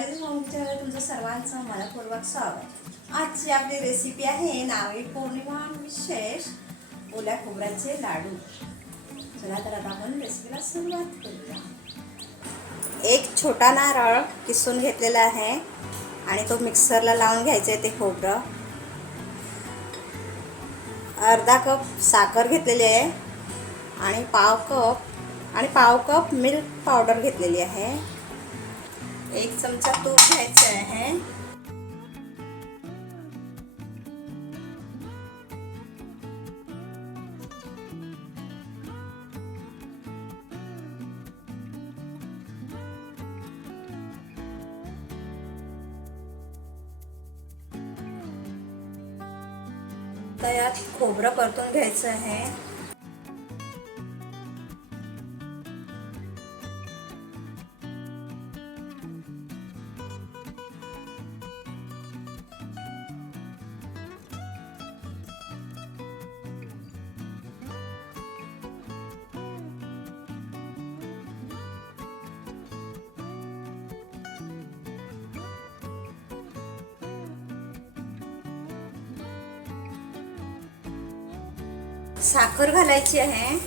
रुपाली होममध्ये तुमचं सर्वांचं मनपूर्वक स्वागत। आजची आपली रेसिपी आहे नारळी पौर्णिमा विशेष ओल्या खोबऱ्याचे लाडू। चला तर आता आपण रेसिपीला सुरुवात करूया। एक छोटा नारळ किसून घेतलेला आहे आणि तो मिक्सरला लावून घ्यायचा आहे ते खोबरं। अर्धा कप साखर घेतलेली आहे आणि पाव कप मिल्क पावडर घेतलेली आहे। एक चमचा तूप घ्यायचा आहे। तर यात खोबरं परतून घ्यायचं आहे। साखर घालायची आहे।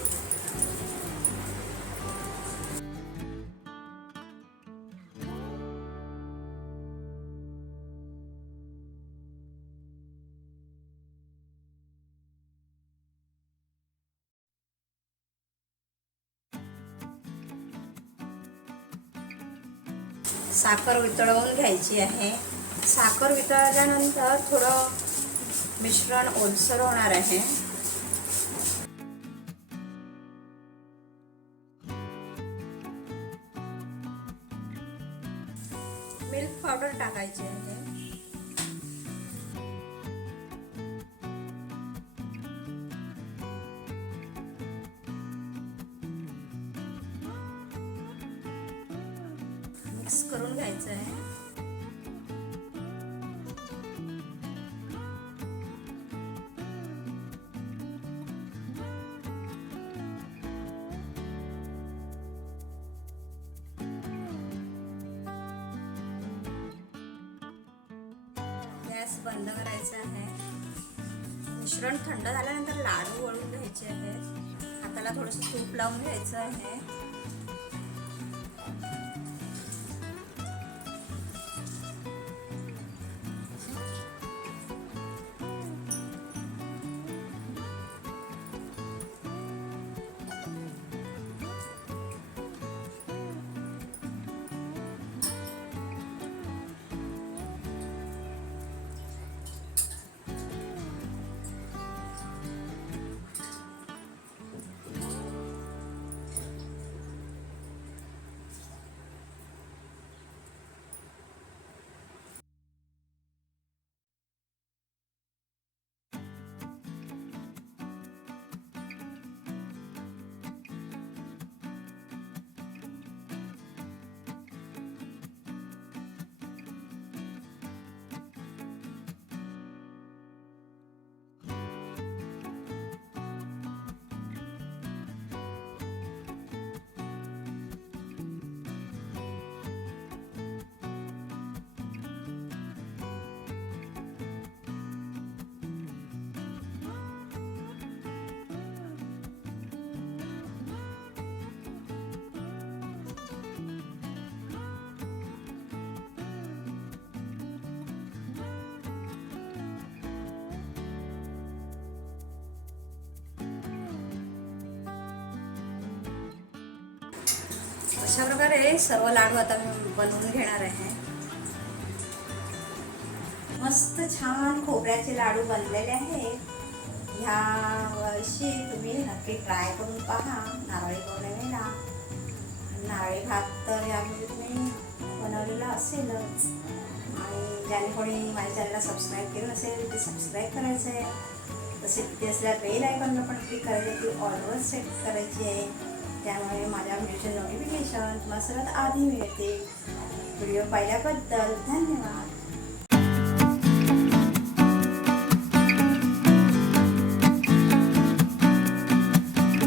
साखर वितळवून घ्यायची आहे। साखर वितळल्यानंतर थोडं मिश्रण ओलसर होणार आहे। मिल्क पावडर टाकायची आहे। मिक्स करून घ्यायचं आहे। गॅस बंद करायचा आहे। मिश्रण थंड झाल्यानंतर लाडू वळून घ्यायचे आहेत। हाताला थोडंसं तूप लावून घ्यायचं आहे। अशा प्रकारे सर्व लाडू आता मी बनवून घेणार आहे। मस्त छान खोबऱ्याचे लाडू बनलेले आहेत। ह्या वर्षी तुम्ही नक्की ट्राय करून पहा नारळी पौर्णिमेला। नारळी भात तर यामध्ये तुम्ही बनवलेला असेलच आणि ज्याने कोणी माझ्या चॅनलला सबस्क्राईब केलं असेल ते सबस्क्राईब करायचं आहे। तसे तिथे असलेल्या बेल आयकॉनला पण क्लिक करायचं, ती ऑलवर सेट करायची आहे। त्यामुळे माझ्या व्हिडिओचे नोटिफिकेशन तुम्हाला सर्वात आधी मिळते। व्हिडिओ पाहिल्याबद्दल धन्यवाद।